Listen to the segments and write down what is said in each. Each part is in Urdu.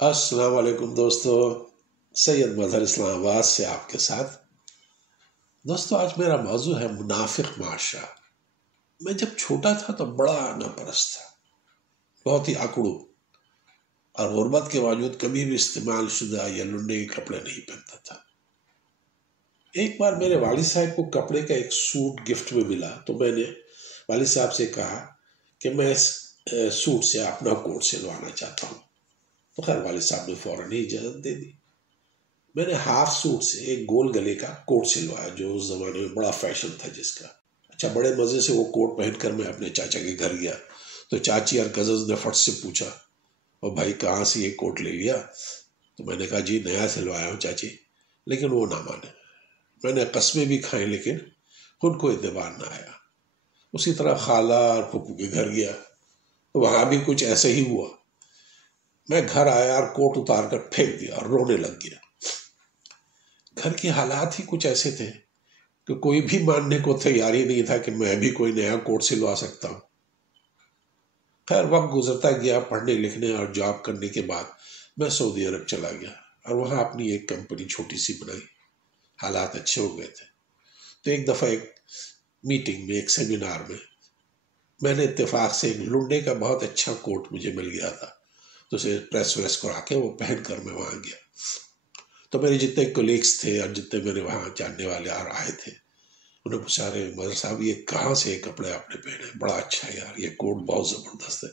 السلام علیکم دوستو، سید مظہر اسلام آباد سے آپ کے ساتھ۔ دوستو آج میرا موضوع ہے منافق معاشرہ۔ میں جب چھوٹا تھا تو بڑا ناپرست تھا، بہت ہی آکڑو، اور غربت کے باوجود کبھی بھی استعمال شدہ یا لنڈے کے کپڑے نہیں پہنتا تھا۔ ایک بار میرے والد صاحب کو کپڑے کا ایک سوٹ گفٹ میں ملا تو میں نے والد صاحب سے کہا کہ میں اس سوٹ سے اپنا کوٹ سلوانا چاہتا ہوں، تو خیر والد صاحب نے فوراً ہی اجازت دے دی۔ میں نے ہاف سوٹ سے ایک گول گلے کا کوٹ سلوایا جو اس زمانے میں بڑا فیشن تھا جس کا۔ اچھا، بڑے مزے سے وہ کوٹ پہن کر میں اپنے چاچا کے گھر گیا تو چاچی اور کزنز نے فٹ سے پوچھا، اور بھائی کہاں سے یہ کوٹ لے لیا؟ تو میں نے کہا جی نیا سلوایا ہوں چاچی، لیکن وہ نہ مانے۔ میں نے قسمیں بھی کھائیں لیکن ان کو اعتبار نہ آیا۔ اسی طرح خالہ اور پھپھو کے گھر گیا تو وہاں بھی کچھ ایسے ہی ہوا۔ میں گھر آیا اور کوٹ اتار کر پھینک دیا اور رونے لگ گیا۔ گھر کے حالات ہی کچھ ایسے تھے کہ کوئی بھی ماننے کو تیار ہی نہیں تھا کہ میں بھی کوئی نیا کوٹ سلوا سکتا ہوں۔ خیر وقت گزرتا گیا، پڑھنے لکھنے اور جاب کرنے کے بعد میں سعودی عرب چلا گیا اور وہاں اپنی ایک کمپنی چھوٹی سی بنائی۔ حالات اچھے ہو گئے تھے تو ایک دفعہ ایک میٹنگ میں، ایک سیمینار میں نے اتفاق سے ایک لنڈے کا بہت اچھا کوٹ مجھے مل گیا تھا، تو اسے پریس وریس کرا کے وہ پہن کر میں وہاں گیا۔ تو میرے جتنے کولیگس تھے اور جتنے میرے وہاں جاننے والے اور آئے تھے انہیں پوچھا، ارے مظہر صاحب یہ کہاں سے یہ کپڑے آپ نے پہنے؟ بڑا اچھا ہے یار، یہ کوٹ بہت زبردست ہے،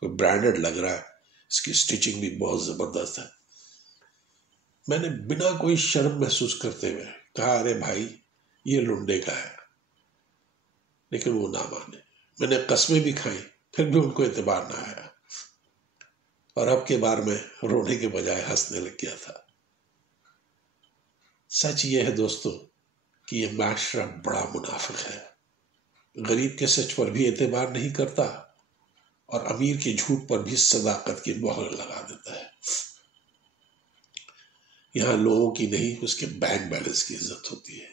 کوئی برانڈڈ لگ رہا ہے، اس کی سٹیچنگ بھی بہت زبردست ہے۔ میں نے بنا کوئی شرم محسوس کرتے ہوئے کہا، ارے بھائی یہ لنڈے کا ہے، لیکن وہ نہ مانے۔ میں نے قسمیں بھی کھائیں پھر بھی ان کو اعتبار نہ آیا، اور اب کے بار میں رونے کے بجائے ہنسنے لگ گیا تھا۔ سچ یہ ہے دوستو کہ یہ معاشرہ بڑا منافق ہے، غریب کے سچ پر بھی اعتبار نہیں کرتا اور امیر کے جھوٹ پر بھی صداقت کی مہر لگا دیتا ہے۔ یہاں لوگوں کی نہیں، اس کے بینک بیلنس کی عزت ہوتی ہے۔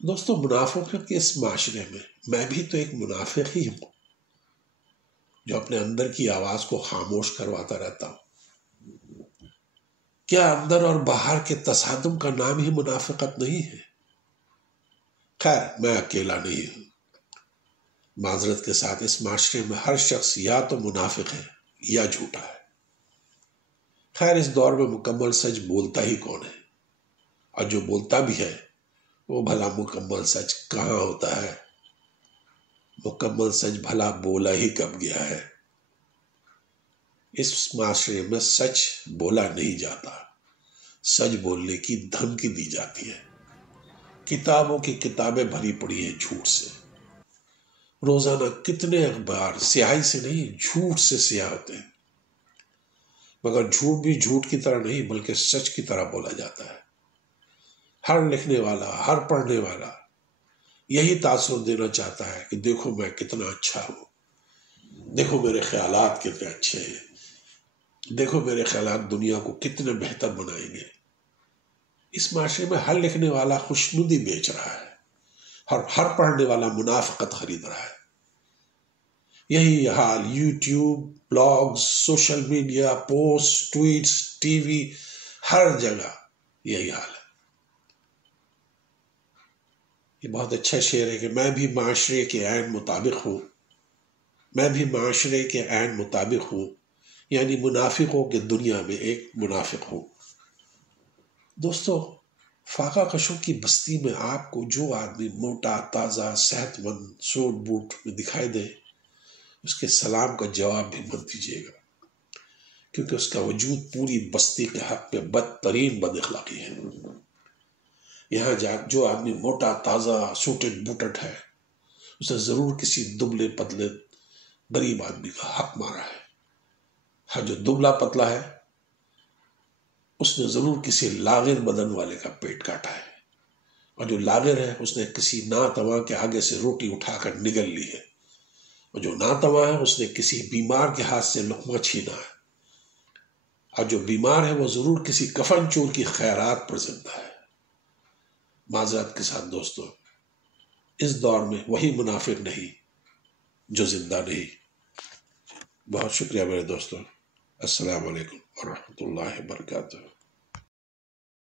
دوستو منافقت کے اس معاشرے میں بھی تو ایک منافق ہی ہوں جو اپنے اندر کی آواز کو خاموش کرواتا رہتا ہوں۔ کیا اندر اور باہر کے تصادم کا نام ہی منافقت نہیں ہے؟ خیر میں اکیلا نہیں ہوں، معذرت کے ساتھ اس معاشرے میں ہر شخص یا تو منافق ہے یا جھوٹا ہے۔ خیر اس دور میں مکمل سچ بولتا ہی کون ہے؟ اور جو بولتا بھی ہے وہ بھلا مکمل سچ کہاں ہوتا ہے؟ مکمل سچ بھلا بولا ہی کب گیا ہے؟ اس معاشرے میں سچ بولا نہیں جاتا، سچ بولنے کی دھمکی دی جاتی ہے۔ کتابوں کی کتابیں بھری پڑی ہیں جھوٹ سے۔ روزانہ کتنے اخبار سیاہی سے نہیں، جھوٹ سے سیاہ ہوتے ہیں، مگر جھوٹ بھی جھوٹ کی طرح نہیں بلکہ سچ کی طرح بولا جاتا ہے۔ ہر لکھنے والا، ہر پڑھنے والا یہی تاثر دینا چاہتا ہے کہ دیکھو میں کتنا اچھا ہوں، دیکھو میرے خیالات کتنے اچھے ہیں، دیکھو میرے خیالات دنیا کو کتنے بہتر بنائیں گے۔ اس معاشرے میں ہر لکھنے والا خوشنودی بیچ رہا ہے اور ہر پڑھنے والا منافقت خرید رہا ہے۔ یہی حال YouTube, blogs, social media, post, tweets, TV, ہر جگہ یہی حال ہے۔ یہ بہت اچھا شعر ہے کہ میں بھی معاشرے کے عین مطابق ہوں، میں بھی معاشرے کے عین مطابق ہوں، یعنی منافقوں کے دنیا میں ایک منافق ہوں۔ دوستو فاقہ کشوں کی بستی میں آپ کو جو آدمی موٹا، تازہ، صحت مند، سوٹ بوٹ میں دکھائی دے اس کے سلام کا جواب بھی مت دیجیے گا، کیونکہ اس کا وجود پوری بستی کے حق میں بدترین بد اخلاقی ہے۔ یہاں جو آدمی موٹا، تازہ، سوٹڈ بوٹڈ ہے اسے ضرور کسی دبلے پتلے غریب آدمی کا حق مارا ہے۔ ہاں جو دبلا پتلا ہے اس نے ضرور کسی لاغر بدن والے کا پیٹ کاٹا ہے، اور جو لاغر ہے اس نے کسی ناتواں کے آگے سے روٹی اٹھا کر نگل لی ہے، اور جو ناتواں ہے اس نے کسی بیمار کے ہاتھ سے لقمہ چھینا ہے، اور جو بیمار ہے وہ ضرور کسی کفن چور کی خیرات پر زندہ ہے۔ معذرت کے ساتھ دوستو اس دور میں وہی منافق نہیں جو زندہ نہیں۔ بہت شکریہ میرے دوستوں۔ السلام علیکم ورحمۃ اللہ وبرکاتہ.